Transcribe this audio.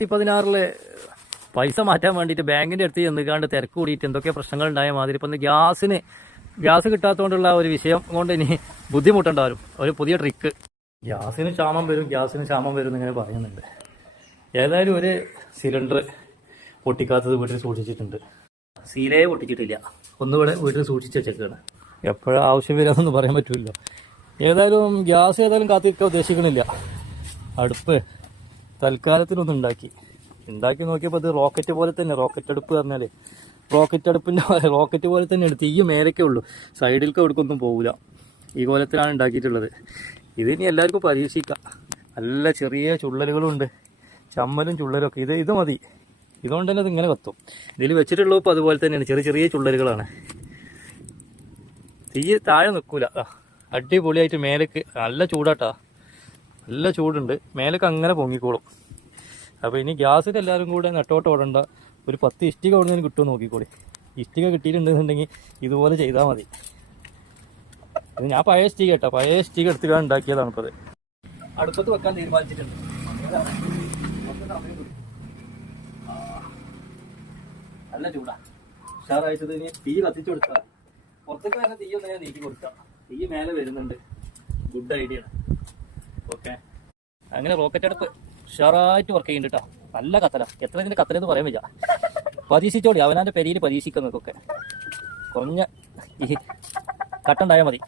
2016 പൈസ മാറ്റാൻ വേണ്ടിയിട്ട് ബാങ്കിൻ്റെ അടുത്ത് ചെന്നുകാണ്ട് തിരക്ക് കൂടിയിട്ട് എന്തൊക്കെ പ്രശ്നങ്ങൾ ഉണ്ടായ മാതിരി ഇപ്പം ഗ്യാസ് കിട്ടാത്തതുകൊണ്ടുള്ള ഒരു വിഷയം കൊണ്ട് ഇനി ബുദ്ധിമുട്ടുണ്ടാവും. ഒരു പുതിയ ട്രിക്ക്, ഗ്യാസിന് ക്ഷാമം വരും എന്നിങ്ങനെ പറയുന്നുണ്ട്. ഏതായാലും ഒരു സിലിണ്ടർ പൊട്ടിക്കാത്തത് വീട്ടിൽ സൂക്ഷിച്ചിട്ടുണ്ട്. സീലയെ പൊട്ടിച്ചിട്ടില്ല, ഒന്നുകൂടെ വീട്ടിൽ സൂക്ഷിച്ച് വെച്ചേക്കാണ്. എപ്പോഴും ആവശ്യം വരാമെന്നൊന്നും പറയാൻ പറ്റില്ലല്ലോ. ഏതായാലും ഗ്യാസ് കാത്തിരിക്കാൻ ഉദ്ദേശിക്കണില്ല. അടുപ്പ് തൽക്കാലത്തിനൊന്നും ഉണ്ടാക്കി നോക്കിയപ്പോൾ അത് റോക്കറ്റ് പോലെ തന്നെ, റോക്കറ്റ് അടുപ്പ് പറഞ്ഞാൽ റോക്കറ്റ് പോലെ തന്നെയാണ്. തീ മേലൊക്കെ ഉള്ളൂ, സൈഡിലേക്ക് എവിടേക്കൊന്നും പോകില്ല. ഈ കോലത്തിലാണ് ഉണ്ടാക്കിയിട്ടുള്ളത്. ഇതിനി എല്ലാവർക്കും പരീക്ഷിക്കാം. നല്ല ചെറിയ ചുള്ളലുകളുണ്ട്, ചമ്മലും ചുള്ളലും ഒക്കെ. ഇത് മതി, ഇതുകൊണ്ട് തന്നെ ഇത് ഇങ്ങനെ കത്തും. ഇതിൽ വെച്ചിട്ടുള്ളൂ ഇപ്പോൾ അതുപോലെ തന്നെയാണ്, ചെറിയ ചുള്ളലുകളാണ്. തീ താഴെ നിൽക്കൂല. അടിപൊളിയായിട്ട് മേലേക്ക് നല്ല ചൂടാട്ടാ, നല്ല ചൂടുണ്ട്. മേലേക്ക് അങ്ങനെ പൊങ്ങിക്കോളും. അപ്പോൾ ഇനി ഗ്യാസിൽ എല്ലാവരും കൂടെ നെട്ടോട്ട് ഓടണ്ട. ഒരു 10 ഇഷ്ടിക അവിടെ നിന്ന് കിട്ടുമോ നോക്കിക്കോളി. ഇഷ്ടിക കിട്ടിയിട്ടുണ്ടെന്നുണ്ടെങ്കിൽ ഇതുപോലെ ചെയ്താൽ മതി. ഇത് ഞാൻ പഴയ ഇഷ്ടിക എടുത്തുകൊണ്ട് ഉണ്ടാക്കിയതാണ്. ഇപ്പോൾ അത് അടുപ്പത്ത് വെക്കാൻ തീരുമാനിച്ചിട്ടുണ്ട്. നല്ല ചൂടാ, ഉഷാറായിട്ടത്. ഇനി തീ കത്തിച്ചു കൊടുക്കുക. പുറത്തേക്ക് തന്നെ തീ ഒന്ന് നീക്കി കൊടുക്കുക. തീ മേലെ വരുന്നുണ്ട്. ഗുഡ് ഐഡിയ ആണ്. ഓക്കെ, അങ്ങനെ റോക്കറ്റ് അടുപ്പ് ഉഷാറായിട്ട് വർക്ക് ചെയ്യുന്നുണ്ട് കേട്ടോ. നല്ല കത്തല. എത്ര ഇതിൻ്റെ കത്തലെന്ന് പറയാൻ വയ്യ. പരീക്ഷിച്ചോളി, അവനാൻ്റെ പെരിയിൽ പരീക്ഷിക്കുന്നതൊക്കെ. കുറഞ്ഞ ഈ കട്ടുണ്ടായാൽ മതി.